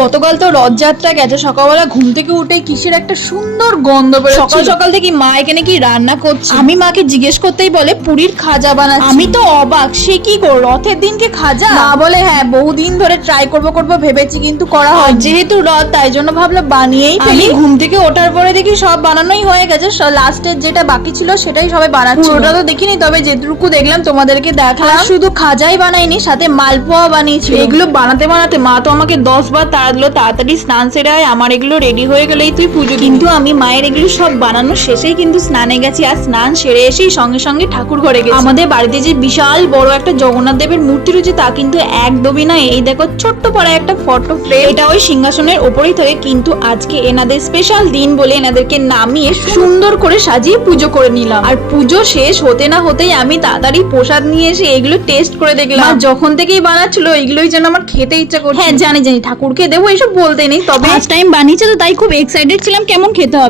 গতকাল তো রথযাত্রা গেছে, সকালবেলা ঘুম থেকে উঠে কিসের একটা সুন্দর গন্ধ বেরোচ্ছিল। সকাল সকাল থেকে মা এখানে কি রান্না করছে, আমি মাকে জিজ্ঞেস করতেই বলে পুরীর খাজা বানাচ্ছে। আমি তো অবাক, সে কি গো রথের দিনকে খাজা? মা বলে হ্যাঁ, বহুদিন ধরে ট্রাই করবো ভেবেছি কিন্তু করা হয়, যেহেতু রথ তাই জন্য ভাবলাম বানিয়েই ফেলি। ঘুম থেকে ওঠার পরে দেখি সব বানানোই হয়ে গেছে, লাস্টের যেটা বাকি ছিল সেটাই সবাই বানাচ্ছে। ওটা তো দেখিনি, তবে যেটুকু দেখলাম তোমাদেরকে দেখালাম। শুধু খাজাই বানাইনি, সাথে মালপোয়া বানিয়েছি। এগুলো বানাতে বানাতে মা তো আমাকে 10 বার তাড়া দিল, তাড়াতাড়ি স্নান সেরে আয়, আমার এগুলো রেডি হয়ে গেলেই তুই পুজো। কিন্তু আমি মায়ের এগুলো সব বানানো শেষেই কিন্তু স্নানে গেছি, আর স্নান সেরে এসেই সঙ্গে সঙ্গে ঠাকুর ঘরে গেছি। আমাদের বাড়িতে যে বিশাল বড় একটা জগন্নাথ দেবের মূর্তি রয়েছে তা কিন্তু একদমই না, এই দেখো ছোট্ট পাড়া একটা ফটো ফ্রেম, এটা ওই সিংহাসনের ওপরেই থাকে। কিন্তু আজকে এনাদের স্পেশাল দিন বলে এনাদেরকে নামিয়ে সুন্দর করে সাজিয়ে পুজো করে নিলাম। আর পুজো শেষ হতে না হতেই আমি তাড়াতাড়ি প্রসাদ নিয়ে এসে এগুলো টেস্ট করে দেখলাম। যখন থেকেই বানাচ্ছিল এগুলোই যেন আমার খেতে ইচ্ছা করছে। হ্যাঁ জানি ঠাকুরকে দেবো এসব বলতে নেই, তবে ফার্স্ট টাইম বানিয়েছে তো তাই খুব এক্সাইটেড ছিলাম কেমন খেতে হবে।